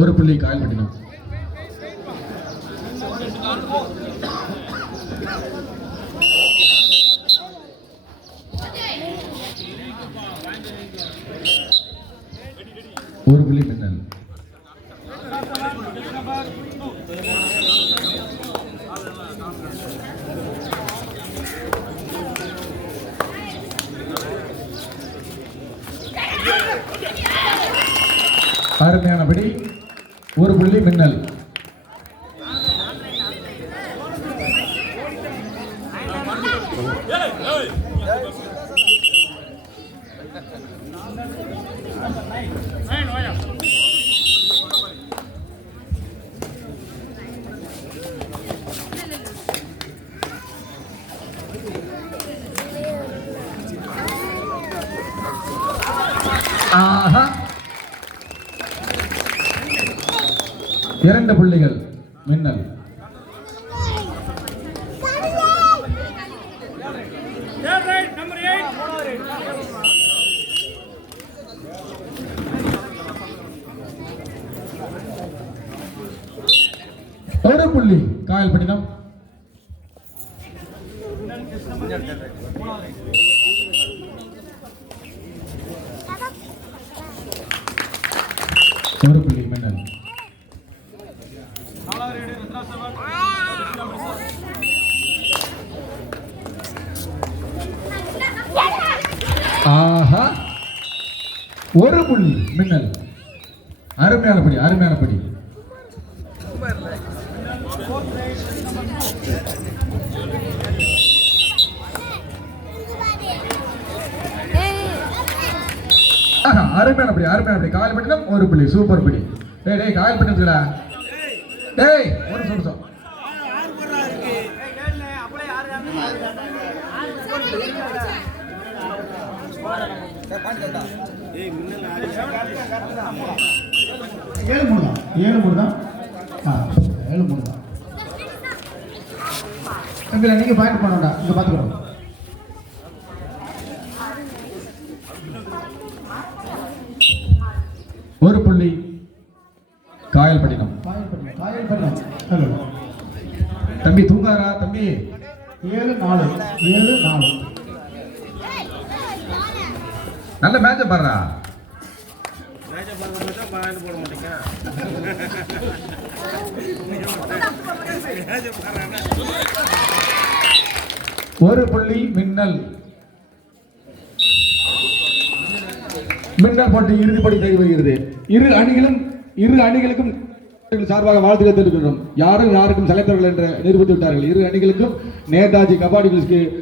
ஒரு புள்ளி காயல்பட்டினம். ஒரு புள்ளி மின்னல். அருமையானபடி ஒரு புள்ளி மின்னல். ஆஹா, 2 புள்ளிகள் மின்னல். ஒரு புள்ளி காயல்பட்டினம். ஒரு புள்ளி மின்னல். ஆஹா, ஒரு புள்ளி மின்னல். அருமையானபடி, அருமையானபடி. அருமையானபடி, அருமையானபடி. காயல்பட்டினம் ஒரு புள்ளி. சூப்பர் படி. டேய் டேய், காயல்பட்டினத்துலடா. டேய், ஒரு நிமிஷம். ஏழு மூணு தான். 7 மூணு தான். தம்பில நீங்க பாயிண்ட் பண்ணோம்டா, இங்க பாத்துக்கிறோம். ஒரு புள்ளி காயல்பட்டினம். தம்பி தூங்காரா தம்பி? 7-4. நல்ல மேட்ச பாடுறா. ஒரு புள்ளி மின்னல். மின்னல் போட்டு இறுதிப்படி வருகிறது. இரு அணிகளுக்கும் சார்பாக வாழ்த்துக்கள் தெரிவிக்கின்றோம். யாரும் யாருக்கும் செலக்டர்கள் என்று நிரூபித்து விட்டார்கள். இரு அணிகளுக்கும் நேதாஜி கபாடி